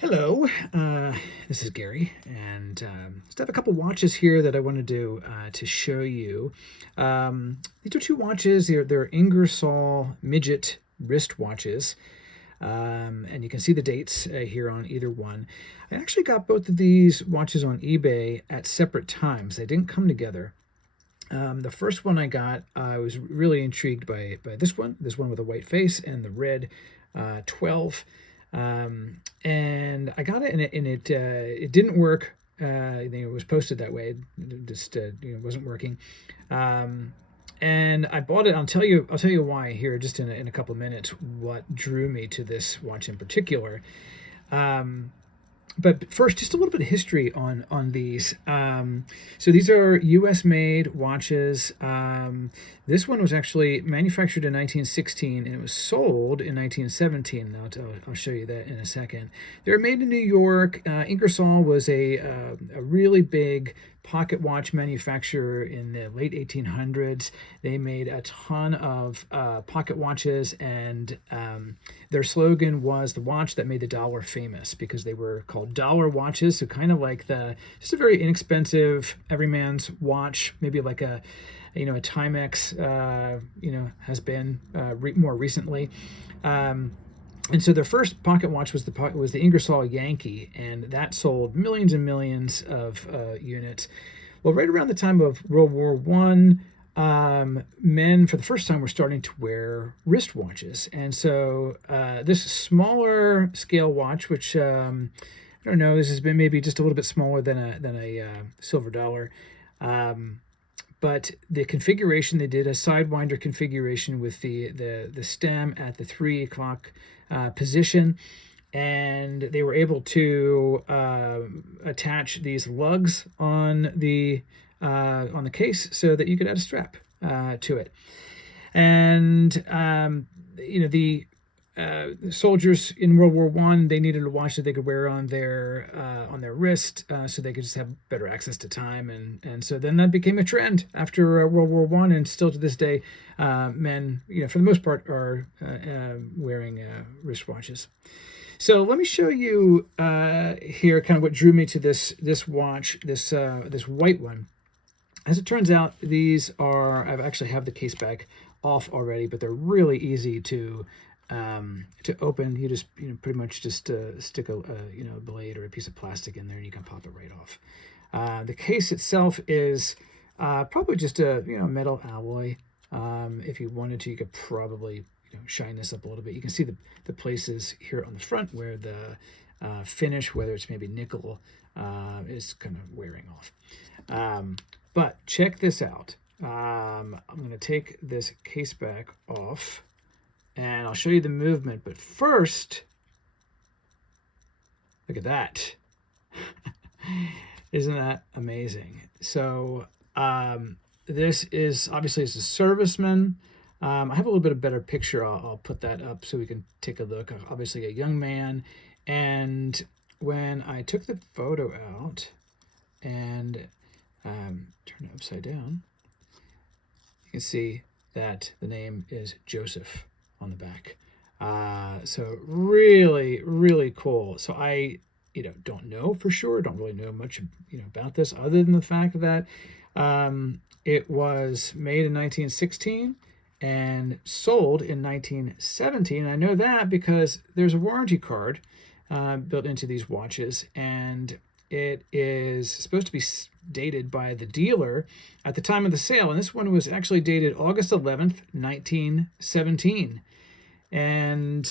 Hello, this is Gary, and just have a couple watches here that I wanted to show you. These are two watches. They're Ingersoll Midget wristwatches, and you can see the dates here on either one. I actually got both of these watches on eBay at separate times. They didn't come together. The first one I got, I was really intrigued by this one with a white face and the red 12. And I got it, and it didn't work. It was posted that way. It just wasn't working. And I bought it. I'll tell you why here, just in a couple of minutes. What drew me to this watch in particular. But first, just a little bit of history on these. So these are U.S. made watches. This one was actually manufactured in 1916 and it was sold in 1917. I'll show you that in a second. They were made in New York. Ingersoll was a really big pocket watch manufacturer in the late 1800s. They made a ton of pocket watches, and their slogan was the watch that made the dollar famous, because they were called dollar watches. So kind of like just a very inexpensive everyman's watch, maybe like a Timex, has been more recently. And so their first pocket watch was the Ingersoll Yankee, and that sold millions and millions of units. Well, right around the time of World War One, men for the first time were starting to wear wristwatches, and so this smaller scale watch, which I don't know, this has been maybe just a little bit smaller than a silver dollar. But the configuration, they did a sidewinder configuration with the stem at the 3 o'clock position, and they were able to attach these lugs on the case so that you could add a strap to it. And the soldiers in World War One, they needed a watch that they could wear on their wrist, so they could just have better access to time, and so then that became a trend after World War One, and still to this day, men, for the most part, are wearing wristwatches. So let me show you here kind of what drew me to this watch, this white one. As it turns out, these are, I actually have the case back off already, but they're really easy to open. You just pretty much just stick a blade or a piece of plastic in there, and you can pop it right off. The case itself is probably just a metal alloy. If you wanted to, you could probably shine this up a little bit. You can see the places here on the front where the finish, whether it's maybe nickel, is kind of wearing off. But check this out. I'm going to take this case back off, and I'll show you the movement. But first, look at that. Isn't that amazing? So this is obviously, it's a serviceman. I have a little bit of better picture. I'll put that up so we can take a look. Obviously a young man. And when I took the photo out and turn it upside down, you can see that the name is Joseph on the back. So really, really cool. So I, don't know for sure. Don't really know much, about this, other than the fact that it was made in 1916 and sold in 1917. I know that because there's a warranty card built into these watches, and it is supposed to be dated by the dealer at the time of the sale. And this one was actually dated August 11th, 1917. And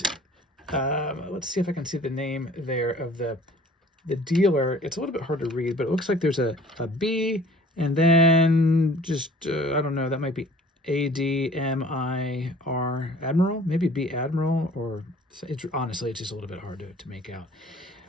let's see if I can see the name there of the dealer. It's a little bit hard to read, but it looks like there's a B, and then just, I don't know, that might be ADMIR, Admiral, maybe B Admiral, or honestly, it's just a little bit hard to make out.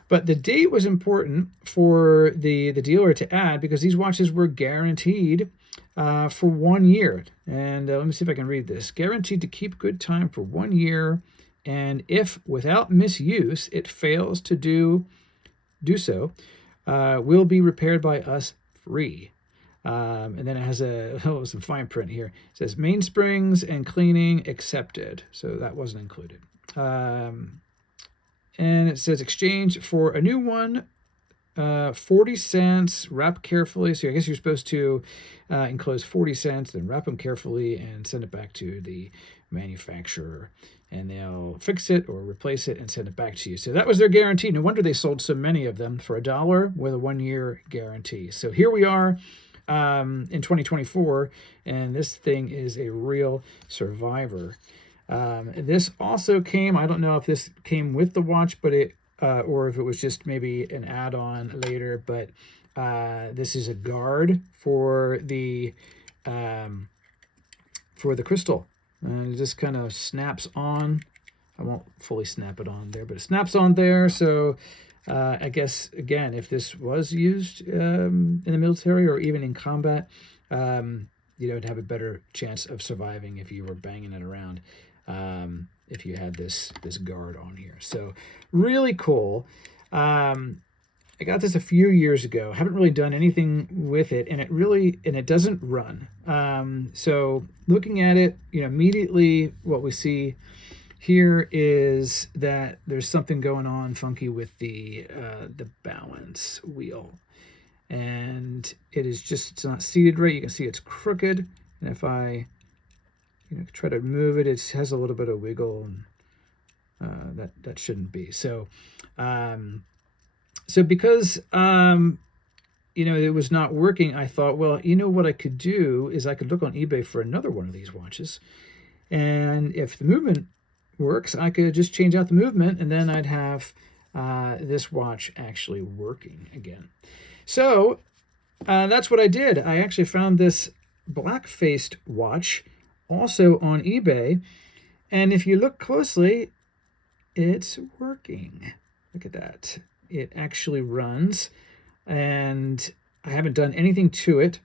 But the date was important for the dealer to add, because these watches were guaranteed for 1 year. And let me see if I can read this. Guaranteed to keep good time for 1 year, and if without misuse it fails to do so, will be repaired by us free. And then it has some fine print here. It says mainsprings and cleaning accepted. So that wasn't included. and it says exchange for a new one, 40 cents, wrap carefully. So I guess you're supposed to enclose 40 cents, then wrap them carefully and send it back to the manufacturer. And they'll fix it or replace it and send it back to you. So that was their guarantee. No wonder they sold so many of them for $1 with a 1-year guarantee. So here we are in 2024, and this thing is a real survivor. This also came, I don't know if this came with the watch, but it or if it was just maybe an add-on later, but this is a guard for the crystal. And it just kind of snaps on. I won't fully snap it on there, but it snaps on there. So I guess, again, if this was used in the military or even in combat, you'd have a better chance of surviving if you were banging it around, if you had this guard on here. So really cool. I got this a few years ago. Haven't really done anything with it, and it doesn't run. So looking at it, immediately what we see here is that there's something going on funky with the balance wheel, and it's not seated right. You can see it's crooked, and if I try to move it, it has a little bit of wiggle, and that shouldn't be. So because it was not working, I thought, well, what I could do is I could look on eBay for another one of these watches, and if the movement works, I could just change out the movement, and then I'd have this watch actually working again. So that's what I did. I actually found this black-faced watch also on eBay, and if you look closely, it's working. Look at that. It actually runs, and I haven't done anything to it.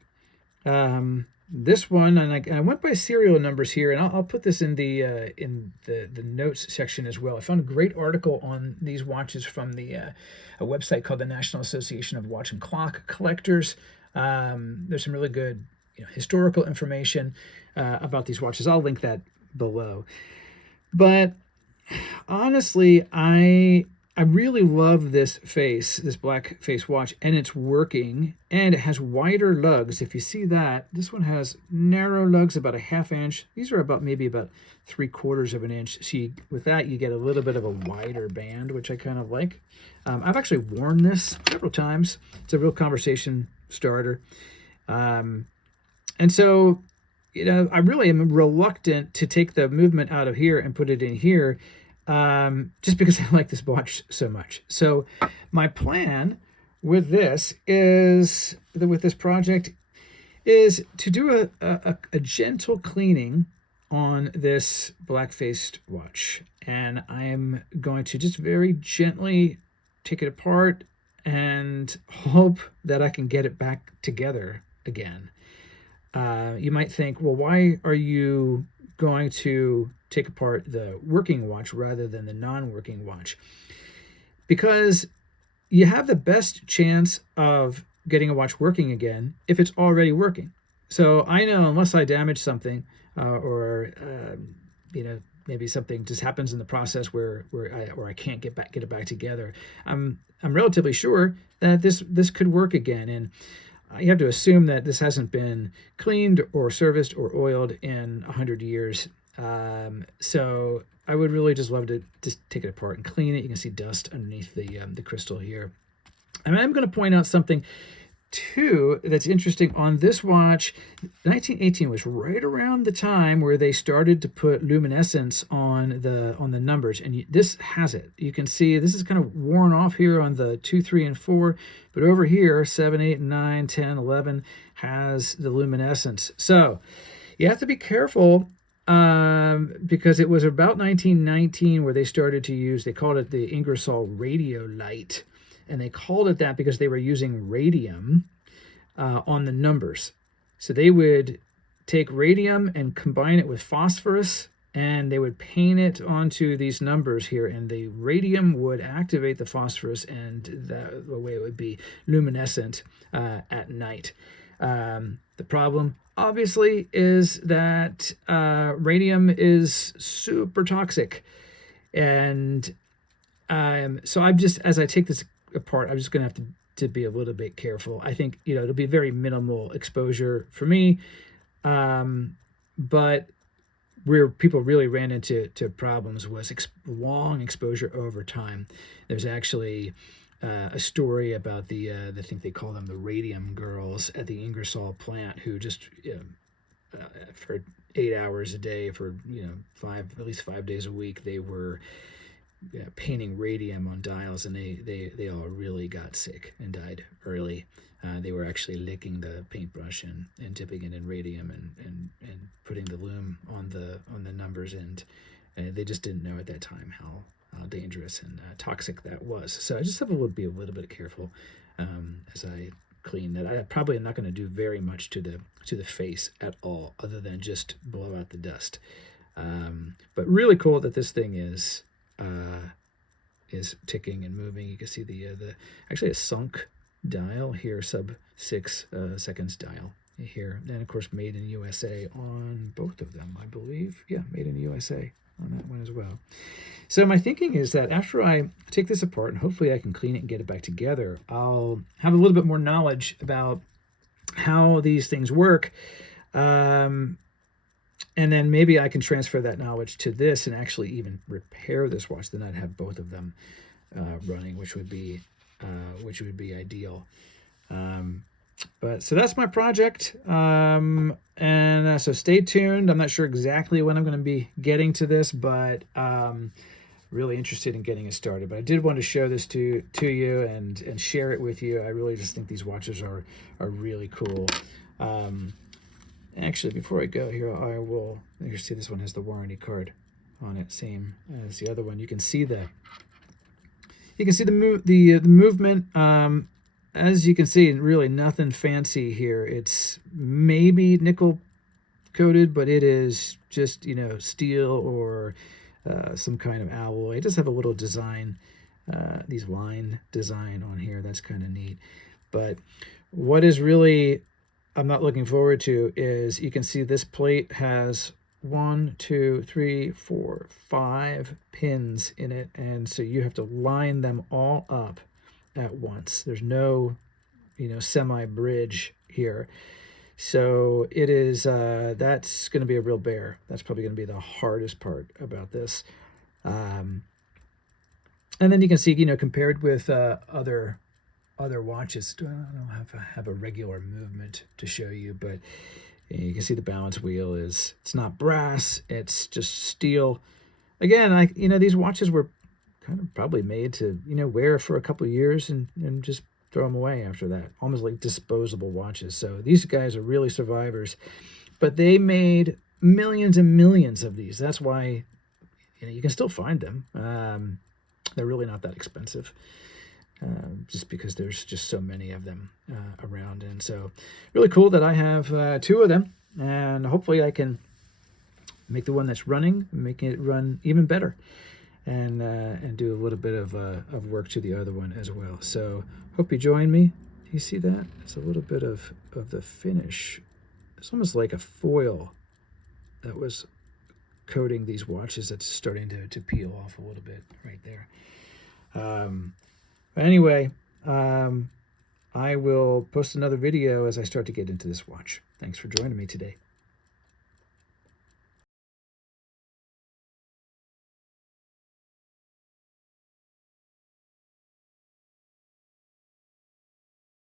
This one, and I went by serial numbers here, and I'll put this in the notes section as well. I found a great article on these watches from a website called the National Association of Watch and Clock Collectors. There's some really good historical information about these watches. I'll link that below. But honestly, I really love this black face watch, and it's working, and it has wider lugs. If you see that, this one has narrow lugs, about a ½ inch. These are maybe about 3/4 of an inch. So with that, you get a little bit of a wider band, which I kind of like. I've actually worn this several times. It's a real conversation starter. And so, I really am reluctant to take the movement out of here and put it in here, just because I like this watch so much. So my plan with this project is to do a gentle cleaning on this black-faced watch. And I'm going to just very gently take it apart and hope that I can get it back together again. You might think, well, why are you going to take apart the working watch rather than the non-working watch? Because you have the best chance of getting a watch working again if it's already working. So I know, unless I damage something or maybe something just happens in the process where I can't get it back together, I'm relatively sure that this could work again. And you have to assume that this hasn't been cleaned or serviced or oiled in 100 years. So I would really just love to just take it apart and clean it. You can see dust underneath the crystal here. And I'm going to point out something too that's interesting on this watch. 1918 was right around the time where they started to put luminescence on the numbers, and this has it. You can see this is kind of worn off here on the 2, 3, and 4, but over here 7, 8, 9, 10, 11 has the luminescence. So you have to be careful, because it was about 1919 where they started to use, they called it the Ingersoll radio light. And they called it that because they were using radium on the numbers. So they would take radium and combine it with phosphorus, and they would paint it onto these numbers here, and the radium would activate the phosphorus, and the way it would be luminescent at night. The problem, obviously, is that radium is super toxic, and So I'm just, as I take this apart, I'm just going to have to be a little bit careful. I think, it'll be very minimal exposure for me. But where people really ran into problems was long exposure over time. There's actually a story about I think they call them the radium girls at the Ingersoll plant who just for 8 hours a day for at least 5 days a week they were painting radium on dials, and they all really got sick and died early. They were actually licking the paintbrush and dipping it in radium and putting the lume on the numbers, and they just didn't know at that time how dangerous and toxic that was. So I just have to be a little bit careful as I clean that. I probably am not going to do very much to the face at all, other than just blow out the dust. But really cool that this thing is ticking and moving. You can see the actually a sunk dial here, sub 6 seconds dial here, and of course made in USA on both of them, I believe. Yeah, made in USA on that one as well. So my thinking is that after I take this apart, and hopefully I can clean it and get it back together, I'll have a little bit more knowledge about how these things work. And then maybe I can transfer that knowledge to this and actually even repair this watch. Then I'd have both of them running, which would be ideal. But so that's my project. And so stay tuned. I'm not sure exactly when I'm going to be getting to this, but really interested in getting it started. But I did want to show this to you and share it with you. I really just think these watches are really cool. Actually, before I go here, you see this one has the warranty card on it, same as the other one. You can see the movement. As you can see, really nothing fancy here. It's maybe nickel coated, but it is just steel or some kind of alloy. It does have a little design, these line design on here. That's kind of neat. But what is really I'm not looking forward to is you can see this plate has 1, 2, 3, 4, 5 pins in it, and so you have to line them all up at once. There's no semi bridge here, so it is that's going to be a real bear. That's probably going to be the hardest part about this. And then you can see compared with other watches, I don't know if I have a regular movement to show you, but you can see the balance wheel it's not brass, it's just steel. Again, these watches were kind of probably made to wear for a couple of years and just throw them away after that, almost like disposable watches. So these guys are really survivors, but they made millions and millions of these. That's why you can still find them. They're really not that expensive. Just because there's just so many of them around. And so really cool that I have 2 of them, and hopefully I can make the one that's running, make it run even better, and do a little bit of work to the other one as well. So hope you join me. You see that? It's a little bit of the finish. It's almost like a foil that was coating these watches that's starting to peel off a little bit right there. Anyway, I will post another video as I start to get into this watch. Thanks for joining me today.